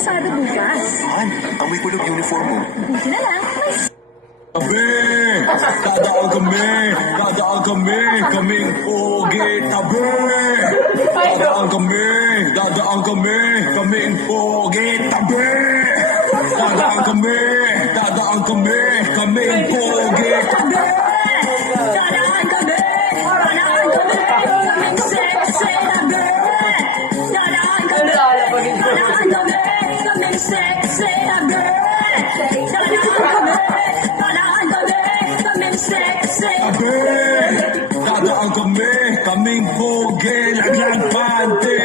pasado bukas. Saan? Amoy kulog uniform mo. Buti na lang, may Tabi! Dadaan kami, kaming pogi, tabi! Dadaan kami, kaming pogi, tabi! Dadaan kami, kaming pogi, tabi! dadaan kami, kaming sexy, tabi. Dadaan kami, kaming sexy, tabi. Tabi! Dadaan kami, kaming pogi, lagyan pante!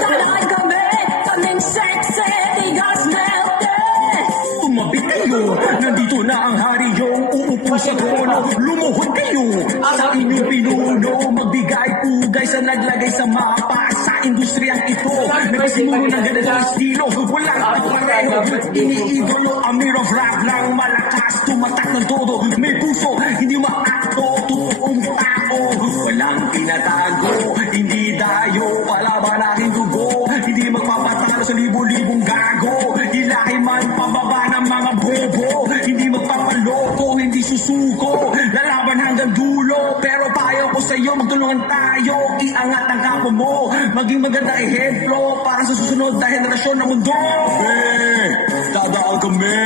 Dadaan kami, kaming sexy, tigas melted. Tumabi kayo, nandito na ang hari yung uupo sa trono. Lumuhod kayo sa inyong pinuno. Magbigay pugay sa naglagay sa mapa. Sa industriyang ito, nagsimulo ng ganitong estilo. Walang kapareho, iniidolo. Amir of rap lang malakas. Tumatak ng todo, may puso, hindi maakto. Totoong tao, walang tinatago. Hindi dayo, palaban aking dugo. Hindi magpapatalo sa libo-libong gago. Hilahi man pababa ng mga bobo. Hindi magpapaloko, hindi susuko. Lalaban hanggang dulo, pero payo ko sa'yo, magtulungan tayo. Iangat ang kapo mo, maging magandang ehemplo para sa susunod na henerasyon ng mundo. Dadaan kami,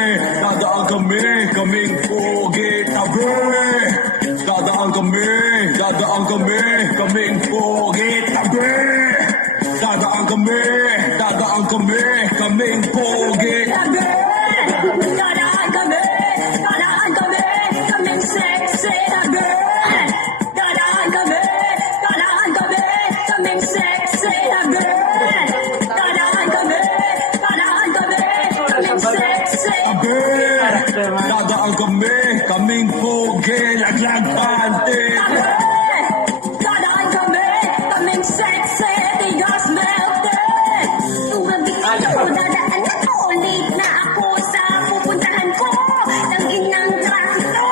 kaming pogi, tabi. Dadaan kami, kaming pogi, tabi. Dadaan kami, kaming pogi, tabi. Dadaan kami, kaming sexy, tabi. Dadaan kami, kaming sexy, tabi. Dadaan kami, kaming sexy. Tabi! Dadaan kami, kaming pogi, lagyan pante! Dadaan kami, kaming sexy, tigas melted. Tumabi kayo, dadaan ako, late na ako sa pupuntahan ko. Ang inang trafiko,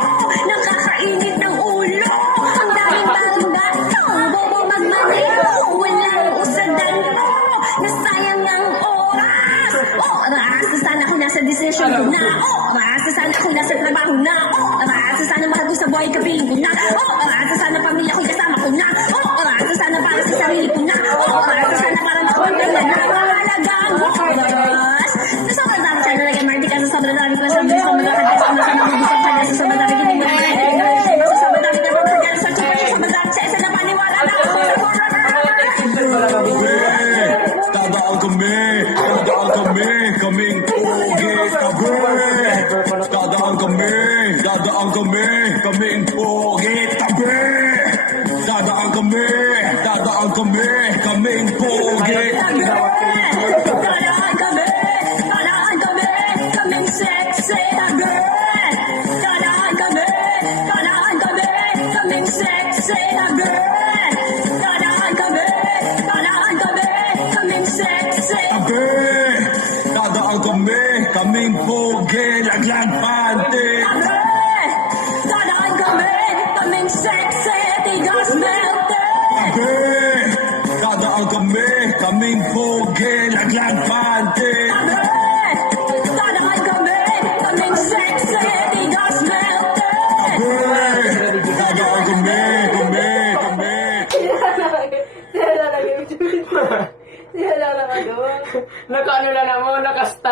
nakakainit ng ulo. Ang daming bagong gatong, bobo magmaneho. Walang usadan mo, nasayang ang oras. Oras, sana ako nasa desisyon ko na. Oras, sana ako nasa trabaho na. Oras, sana mahal ko sa buhay kapiling ko na. Oras, sana pamilya ko'y kasama ko na. Oras, sana para sa sarili ko na. Oras, sana para makapagpag na nakahalagang oras. Sa sobrang dami siya nalagyan Marty ka sa sobrang dami ko sa bilis ng mga kagaya sa mga bisang kanya sa sobrang dami hindi mo na sa sobrang dami na pagkagaya sa super sa sobrang dami sa isa na paniwala na ako sa kaming pogi, tabi! Dadaan kami, kaming pogi, tabi! Dadaan kami, kaming pogi, tabi! dadaan kami, kaming sexy, tabi. Dadaan kami, kaming sexy, tabi. Dadaan kami, kaming sexy. Tabi! Dadaan kami, kaming pogi, lagyan pante! Dadaan kami, kaming sexy, tigas melted. Tabi! Dadaan kami, kaming pogi, lagyan pante! Dadaan kami, kaming sexy, tigas melted. Dadaan kami. Nakaano lang ako, nakasta.